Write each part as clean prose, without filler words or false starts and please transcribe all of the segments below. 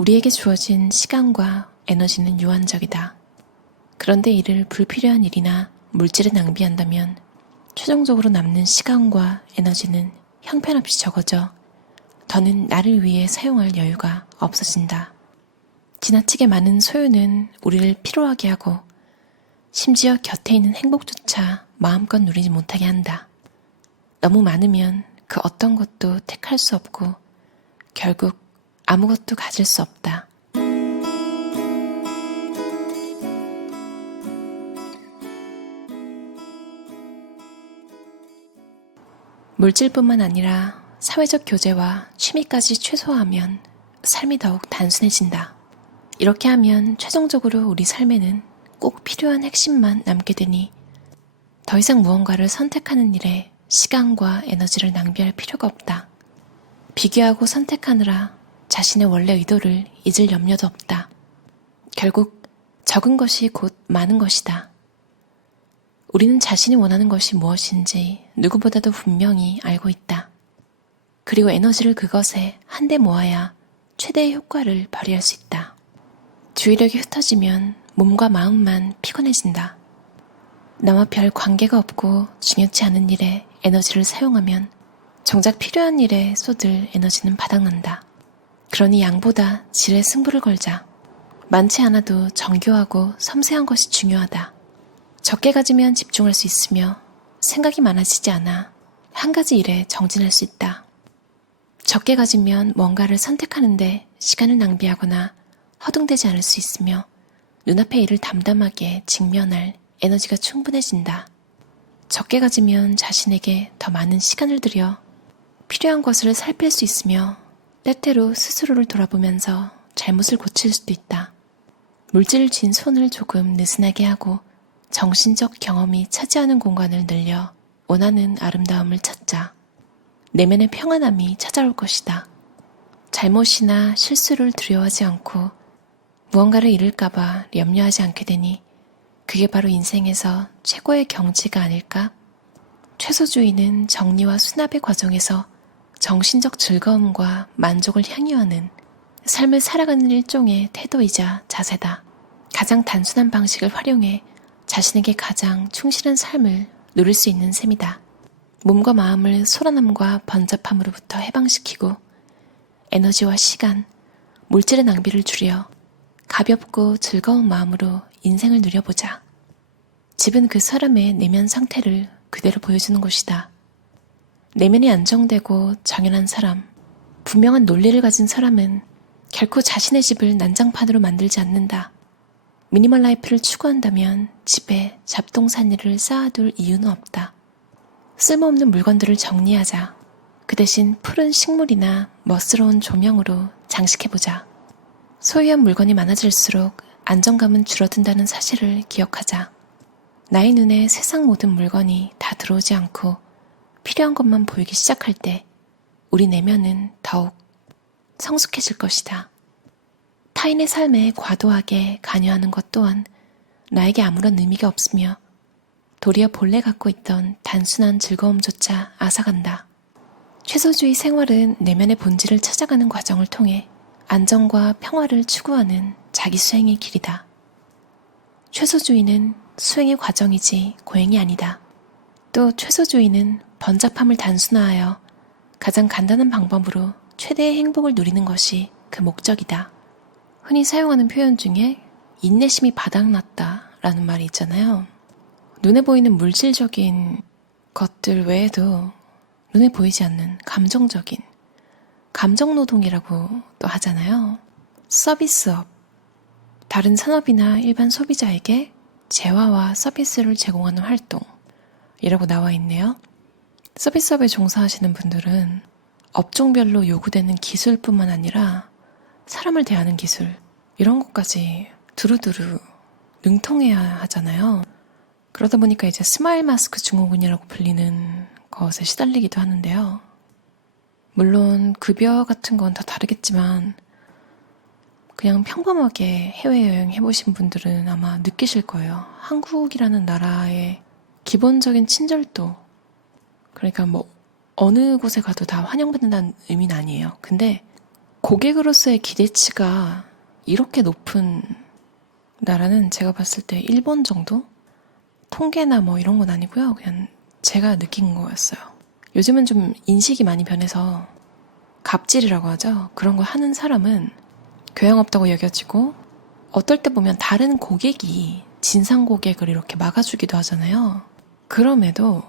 우리에게 주어진 시간과 에너지는 유한적이다. 그런데 이를 불필요한 일이나 물질에 낭비한다면 최종적으로 남는 시간과 에너지는 형편없이 적어져 더는 나를 위해 사용할 여유가 없어진다. 지나치게 많은 소유는 우리를 피로하게 하고 심지어 곁에 있는 행복조차 마음껏 누리지 못하게 한다. 너무 많으면 그 어떤 것도 택할 수 없고 결국 아무것도 가질 수 없다. 물질뿐만 아니라 사회적 교제와 취미까지 최소화하면 삶이 더욱 단순해진다. 이렇게 하면 최종적으로 우리 삶에는 꼭 필요한 핵심만 남게 되니 더 이상 무언가를 선택하는 일에 시간과 에너지를 낭비할 필요가 없다. 비교하고 선택하느라 자신의 원래 의도를 잊을 염려도 없다. 결국 적은 것이 곧 많은 것이다. 우리는 자신이 원하는 것이 무엇인지 누구보다도 분명히 알고 있다. 그리고 에너지를 그것에 한데 모아야 최대의 효과를 발휘할 수 있다. 주의력이 흩어지면 몸과 마음만 피곤해진다. 나와 별 관계가 없고 중요치 않은 일에 에너지를 사용하면 정작 필요한 일에 쏟을 에너지는 바닥난다. 그러니 양보다 질의 승부를 걸자. 많지 않아도 정교하고 섬세한 것이 중요하다. 적게 가지면 집중할 수 있으며 생각이 많아지지 않아 한 가지 일에 정진할 수 있다. 적게 가지면 뭔가를 선택하는데 시간을 낭비하거나 허둥대지 않을 수 있으며 눈앞의 일을 담담하게 직면할 에너지가 충분해진다. 적게 가지면 자신에게 더 많은 시간을 들여 필요한 것을 살필 수 있으며 때때로 스스로를 돌아보면서 잘못을 고칠 수도 있다. 물질을 쥔 손을 조금 느슨하게 하고 정신적 경험이 차지하는 공간을 늘려 원하는 아름다움을 찾자. 내면의 평안함이 찾아올 것이다. 잘못이나 실수를 두려워하지 않고 무언가를 잃을까봐 염려하지 않게 되니 그게 바로 인생에서 최고의 경지가 아닐까? 최소주의는 정리와 수납의 과정에서 정신적 즐거움과 만족을 향유하는 삶을 살아가는 일종의 태도이자 자세다. 가장 단순한 방식을 활용해 자신에게 가장 충실한 삶을 누릴 수 있는 셈이다. 몸과 마음을 소란함과 번잡함으로부터 해방시키고 에너지와 시간, 물질의 낭비를 줄여 가볍고 즐거운 마음으로 인생을 누려보자. 집은 그 사람의 내면 상태를 그대로 보여주는 곳이다. 내면이 안정되고 정연한 사람, 분명한 논리를 가진 사람은 결코 자신의 집을 난장판으로 만들지 않는다. 미니멀 라이프를 추구한다면 집에 잡동사니를 쌓아둘 이유는 없다. 쓸모없는 물건들을 정리하자. 그 대신 푸른 식물이나 멋스러운 조명으로 장식해보자. 소유한 물건이 많아질수록 안정감은 줄어든다는 사실을 기억하자. 나의 눈에 세상 모든 물건이 다 들어오지 않고 필요한 것만 보이기 시작할 때 우리 내면은 더욱 성숙해질 것이다. 타인의 삶에 과도하게 관여하는 것 또한 나에게 아무런 의미가 없으며 도리어 본래 갖고 있던 단순한 즐거움조차 앗아간다. 최소주의 생활은 내면의 본질을 찾아가는 과정을 통해 안정과 평화를 추구하는 자기 수행의 길이다. 최소주의는 수행의 과정이지 고행이 아니다. 또 최소주의는 번잡함을 단순화하여 가장 간단한 방법으로 최대의 행복을 누리는 것이 그 목적이다. 흔히 사용하는 표현 중에 인내심이 바닥났다 라는 말이 있잖아요. 눈에 보이는 물질적인 것들 외에도 눈에 보이지 않는 감정적인 감정노동이라고 또 하잖아요. 서비스업, 다른 산업이나 일반 소비자에게 재화와 서비스를 제공하는 활동이라고 나와 있네요. 서비스업에 종사하시는 분들은 업종별로 요구되는 기술뿐만 아니라 사람을 대하는 기술, 이런 것까지 두루두루 능통해야 하잖아요. 그러다 보니까 이제 스마일 마스크 증후군이라고 불리는 것에 시달리기도 하는데요. 물론 급여 같은 건 다 다르겠지만 그냥 평범하게 해외여행 해보신 분들은 아마 느끼실 거예요. 한국이라는 나라의 기본적인 친절도, 그러니까 뭐 어느 곳에 가도 다 환영받는다는 의미는 아니에요. 근데 고객으로서의 기대치가 이렇게 높은 나라는 제가 봤을 때 일본 정도? 통계나 뭐 이런 건 아니고요. 그냥 제가 느낀 거였어요. 요즘은 좀 인식이 많이 변해서 갑질이라고 하죠. 그런 거 하는 사람은 교양 없다고 여겨지고 어떨 때 보면 다른 고객이 진상 고객을 이렇게 막아주기도 하잖아요. 그럼에도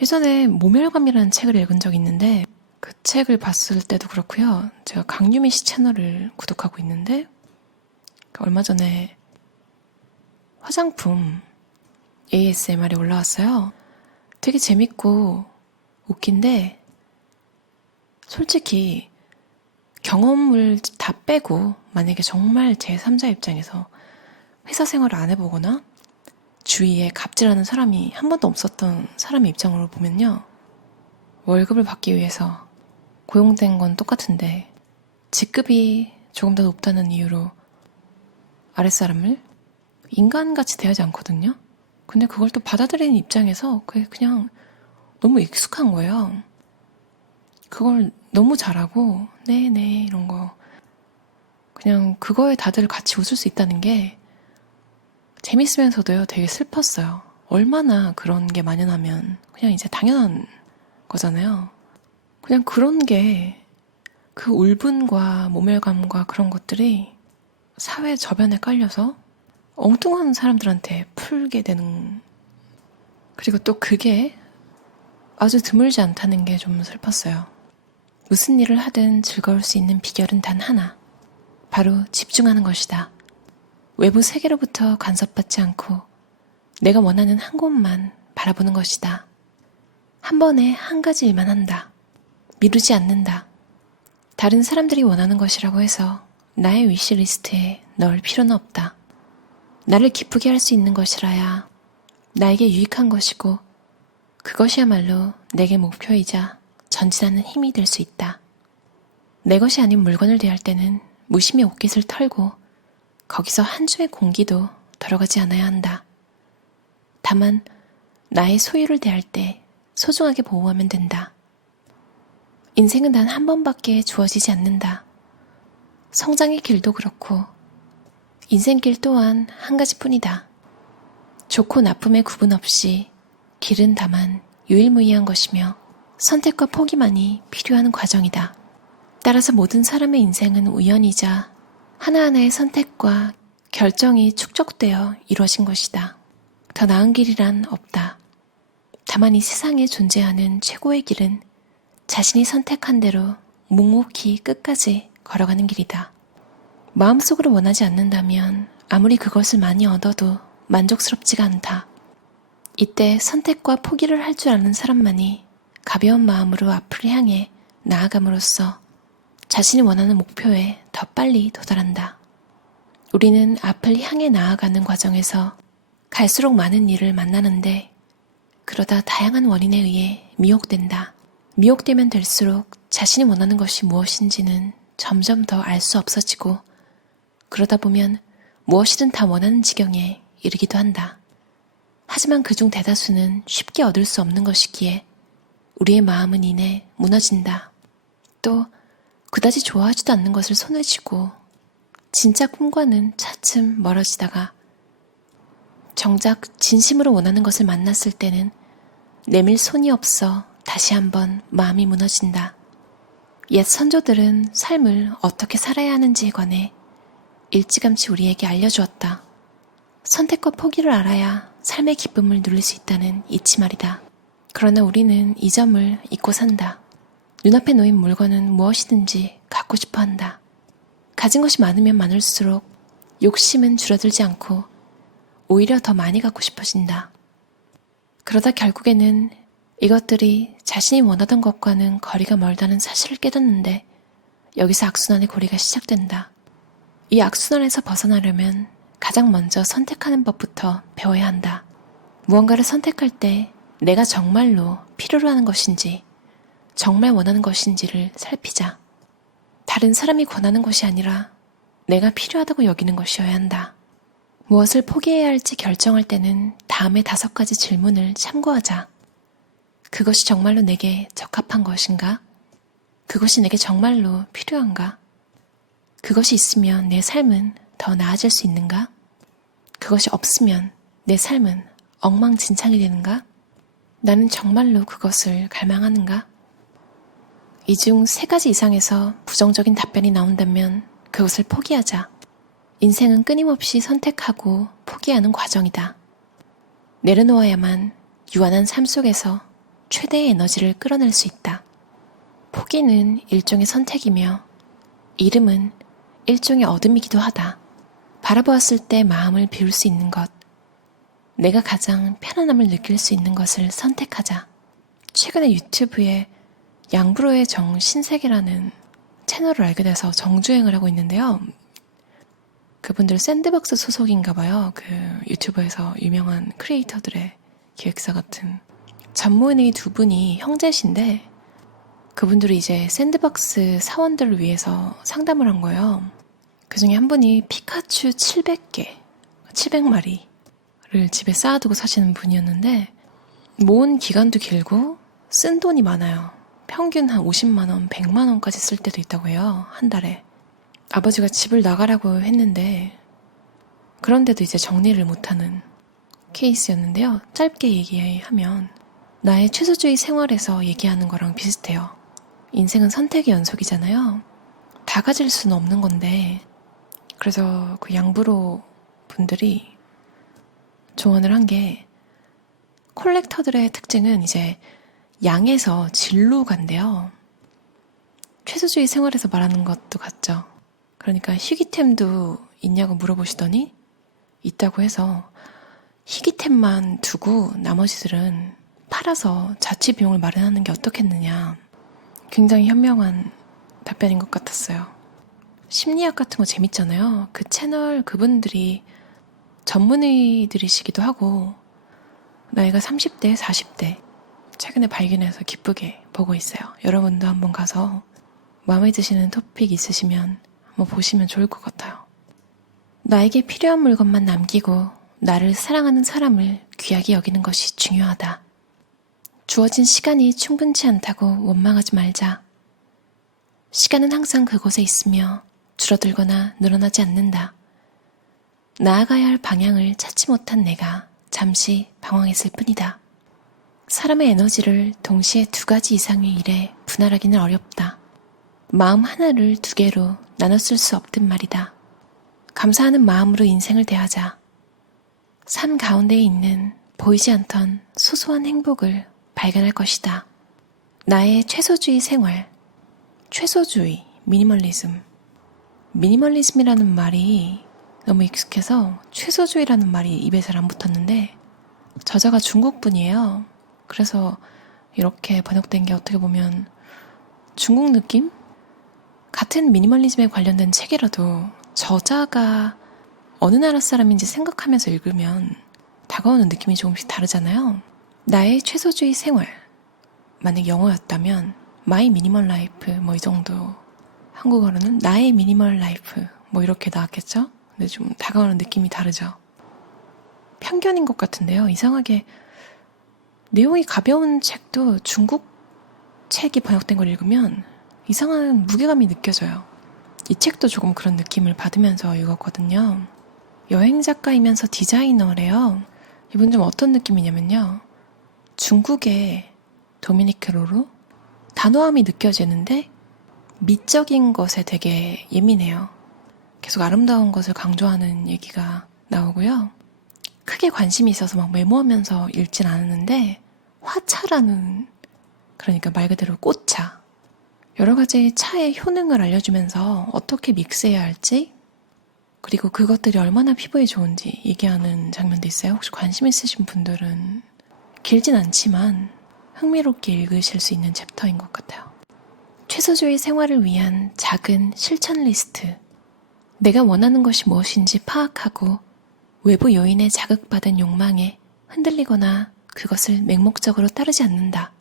예전에 모멸감이라는 책을 읽은 적이 있는데 그 책을 봤을 때도 그렇고요. 제가 강유미 씨 채널을 구독하고 있는데 얼마 전에 화장품 ASMR이 올라왔어요. 되게 재밌고 웃긴데 솔직히 경험을 다 빼고 만약에 정말 제3자 입장에서 회사 생활을 안 해보거나 주위에 갑질하는 사람이 한 번도 없었던 사람의 입장으로 보면요. 월급을 받기 위해서 고용된 건 똑같은데 직급이 조금 더 높다는 이유로 아랫사람을 인간같이 대하지 않거든요. 근데 그걸 또 받아들이는 입장에서 그게 그냥 너무 익숙한 거예요. 그걸 너무 잘하고 네네 이런 거 그냥 그거에 다들 같이 웃을 수 있다는 게 재밌으면서도요 되게 슬펐어요. 얼마나 그런 게 만연하면 그냥 이제 당연한 거잖아요. 그냥 그런 게 그 울분과 모멸감과 그런 것들이 사회 저변에 깔려서 엉뚱한 사람들한테 풀게 되는 그리고 또 그게 아주 드물지 않다는 게 좀 슬펐어요. 무슨 일을 하든 즐거울 수 있는 비결은 단 하나. 바로 집중하는 것이다. 외부 세계로부터 간섭받지 않고 내가 원하는 한 곳만 바라보는 것이다. 한 번에 한 가지 일만 한다. 미루지 않는다. 다른 사람들이 원하는 것이라고 해서 나의 위시리스트에 넣을 필요는 없다. 나를 기쁘게 할 수 있는 것이라야 나에게 유익한 것이고 그것이야말로 내게 목표이자 전진하는 힘이 될 수 있다. 내 것이 아닌 물건을 대할 때는 무심히 옷깃을 털고 거기서 한 줌의 공기도 들어가지 않아야 한다. 다만 나의 소유를 대할 때 소중하게 보호하면 된다. 인생은 단 한 번밖에 주어지지 않는다. 성장의 길도 그렇고 인생길 또한 한 가지뿐이다. 좋고 나쁨의 구분 없이 길은 다만 유일무이한 것이며 선택과 포기만이 필요한 과정이다. 따라서 모든 사람의 인생은 우연이자 하나하나의 선택과 결정이 축적되어 이루어진 것이다. 더 나은 길이란 없다. 다만 이 세상에 존재하는 최고의 길은 자신이 선택한 대로 묵묵히 끝까지 걸어가는 길이다. 마음속으로 원하지 않는다면 아무리 그것을 많이 얻어도 만족스럽지가 않다. 이때 선택과 포기를 할 줄 아는 사람만이 가벼운 마음으로 앞을 향해 나아감으로써 자신이 원하는 목표에 더 빨리 도달한다. 우리는 앞을 향해 나아가는 과정에서 갈수록 많은 일을 만나는데 그러다 다양한 원인에 의해 미혹된다. 미혹되면 될수록 자신이 원하는 것이 무엇인지는 점점 더 알 수 없어지고 그러다 보면 무엇이든 다 원하는 지경에 이르기도 한다. 하지만 그중 대다수는 쉽게 얻을 수 없는 것이기에 우리의 마음은 이내 무너진다. 또 그다지 좋아하지도 않는 것을 손에 쥐고 진짜 꿈과는 차츰 멀어지다가 정작 진심으로 원하는 것을 만났을 때는 내밀 손이 없어 다시 한번 마음이 무너진다. 옛 선조들은 삶을 어떻게 살아야 하는지에 관해 일찌감치 우리에게 알려주었다. 선택과 포기를 알아야 삶의 기쁨을 누릴 수 있다는 이치 말이다. 그러나 우리는 이 점을 잊고 산다. 눈앞에 놓인 물건은 무엇이든지 갖고 싶어 한다. 가진 것이 많으면 많을수록 욕심은 줄어들지 않고 오히려 더 많이 갖고 싶어진다. 그러다 결국에는 이것들이 자신이 원하던 것과는 거리가 멀다는 사실을 깨닫는데 여기서 악순환의 고리가 시작된다. 이 악순환에서 벗어나려면 가장 먼저 선택하는 법부터 배워야 한다. 무언가를 선택할 때 내가 정말로 필요로 하는 것인지 정말 원하는 것인지를 살피자. 다른 사람이 권하는 것이 아니라 내가 필요하다고 여기는 것이어야 한다. 무엇을 포기해야 할지 결정할 때는 다음의 5가지 질문을 참고하자. 그것이 정말로 내게 적합한 것인가? 그것이 내게 정말로 필요한가? 그것이 있으면 내 삶은 더 나아질 수 있는가? 그것이 없으면 내 삶은 엉망진창이 되는가? 나는 정말로 그것을 갈망하는가? 이 중 3가지 이상에서 부정적인 답변이 나온다면 그것을 포기하자. 인생은 끊임없이 선택하고 포기하는 과정이다. 내려놓아야만 유한한 삶 속에서 최대의 에너지를 끌어낼 수 있다. 포기는 일종의 선택이며 이름은 일종의 어둠이기도 하다. 바라보았을 때 마음을 비울 수 있는 것, 내가 가장 편안함을 느낄 수 있는 것을 선택하자. 최근에 유튜브에 양브로의 정신세계라는 채널을 알게 돼서 정주행을 하고 있는데요. 그분들 샌드박스 소속인가 봐요. 그 유튜브에서 유명한 크리에이터들의 기획사 같은. 전무은의 2분이 형제신데 그분들이 이제 샌드박스 사원들을 위해서 상담을 한 거예요. 그 중에 한 분이 피카츄 700마리를 집에 쌓아두고 사시는 분이었는데 모은 기간도 길고 쓴 돈이 많아요. 평균 한 50만 원, 100만 원까지 쓸 때도 있다고 해요. 한 달에. 아버지가 집을 나가라고 했는데 그런데도 이제 정리를 못하는 케이스였는데요. 짧게 얘기하면 나의 최소주의 생활에서 얘기하는 거랑 비슷해요. 인생은 선택의 연속이잖아요. 다 가질 수는 없는 건데 그래서 그 양브로 분들이 조언을 한 게 콜렉터들의 특징은 이제 양에서 질로 간대요. 최소주의 생활에서 말하는 것도 같죠. 그러니까 희귀템도 있냐고 물어보시더니 있다고 해서 희귀템만 두고 나머지들은 팔아서 자취 비용을 마련하는 게 어떻겠느냐. 굉장히 현명한 답변인 것 같았어요. 심리학 같은 거 재밌잖아요. 그 채널 그분들이 전문의들이시기도 하고 나이가 30대, 40대 최근에 발견해서 기쁘게 보고 있어요. 여러분도 한번 가서 마음에 드시는 토픽 있으시면 한번 보시면 좋을 것 같아요. 나에게 필요한 물건만 남기고 나를 사랑하는 사람을 귀하게 여기는 것이 중요하다. 주어진 시간이 충분치 않다고 원망하지 말자. 시간은 항상 그곳에 있으며 줄어들거나 늘어나지 않는다. 나아가야 할 방향을 찾지 못한 내가 잠시 방황했을 뿐이다. 사람의 에너지를 동시에 2가지 이상의 일에 분할하기는 어렵다. 마음 하나를 2개로 나눠 쓸 수 없든 말이다. 감사하는 마음으로 인생을 대하자. 삶 가운데에 있는 보이지 않던 소소한 행복을 발견할 것이다. 나의 최소주의 생활, 최소주의, 미니멀리즘. 미니멀리즘이라는 말이 너무 익숙해서 최소주의라는 말이 입에 잘 안 붙었는데 저자가 중국 분이에요. 그래서 이렇게 번역된 게 어떻게 보면 중국 느낌? 같은 미니멀리즘에 관련된 책이라도 저자가 어느 나라 사람인지 생각하면서 읽으면 다가오는 느낌이 조금씩 다르잖아요. 나의 최소주의 생활, 만약 영어였다면 My Minimal Life 뭐 이 정도, 한국어로는 나의 미니멀 라이프 뭐 이렇게 나왔겠죠? 근데 좀 다가오는 느낌이 다르죠. 편견인 것 같은데요. 이상하게 내용이 가벼운 책도 중국 책이 번역된 걸 읽으면 이상한 무게감이 느껴져요. 이 책도 조금 그런 느낌을 받으면서 읽었거든요. 여행 작가이면서 디자이너래요. 이분 좀 어떤 느낌이냐면요. 중국의 도미니크 로로 단호함이 느껴지는데 미적인 것에 되게 예민해요. 계속 아름다운 것을 강조하는 얘기가 나오고요. 크게 관심이 있어서 막 메모하면서 읽진 않았는데 화차라는, 그러니까 말 그대로 꽃차, 여러 가지 차의 효능을 알려주면서 어떻게 믹스해야 할지, 그리고 그것들이 얼마나 피부에 좋은지 얘기하는 장면도 있어요. 혹시 관심 있으신 분들은 길진 않지만 흥미롭게 읽으실 수 있는 챕터인 것 같아요. 최소주의 생활을 위한 작은 실천 리스트. 내가 원하는 것이 무엇인지 파악하고 외부 요인에 자극받은 욕망에 흔들리거나 그것을 맹목적으로 따르지 않는다.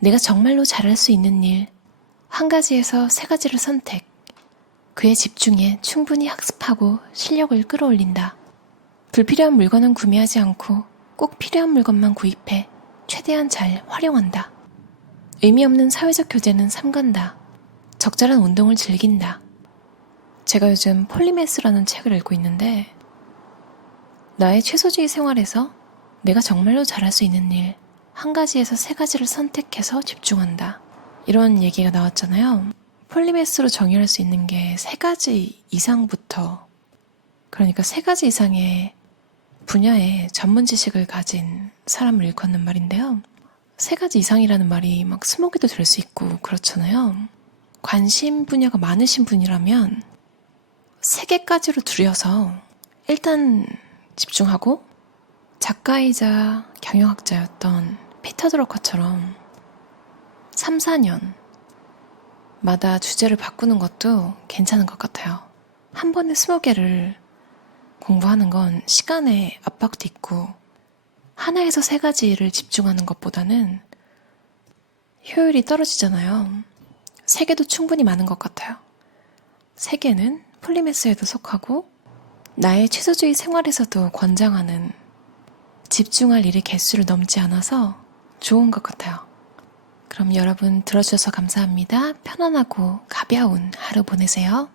내가 정말로 잘할 수 있는 일, 1가지에서 3가지를 선택. 그에 집중해 충분히 학습하고 실력을 끌어올린다. 불필요한 물건은 구매하지 않고 꼭 필요한 물건만 구입해 최대한 잘 활용한다. 의미 없는 사회적 교제는 삼간다. 적절한 운동을 즐긴다. 제가 요즘 폴리메스라는 책을 읽고 있는데 나의 최소주의 생활에서 내가 정말로 잘할 수 있는 일 한 가지에서 세 가지를 선택해서 집중한다. 이런 얘기가 나왔잖아요. 폴리메스로 정의할 수 있는 게 세 가지 이상부터, 그러니까 세 가지 이상의 분야의 전문 지식을 가진 사람을 일컫는 말인데요. 세 가지 이상이라는 말이 막 20개도 될 수 있고 그렇잖아요. 관심 분야가 많으신 분이라면 3개까지로 줄여서 일단 집중하고, 작가이자 경영학자였던 피터 드러커처럼 3, 4년마다 주제를 바꾸는 것도 괜찮은 것 같아요. 한 번에 20개를 공부하는 건 시간의 압박도 있고 하나에서 3가지를 집중하는 것보다는 효율이 떨어지잖아요. 3개도 충분히 많은 것 같아요. 3개는 폴리메스에도 속하고 나의 최소주의 생활에서도 권장하는 집중할 일의 개수를 넘지 않아서 좋은 것 같아요. 그럼 여러분 들어주셔서 감사합니다. 편안하고 가벼운 하루 보내세요.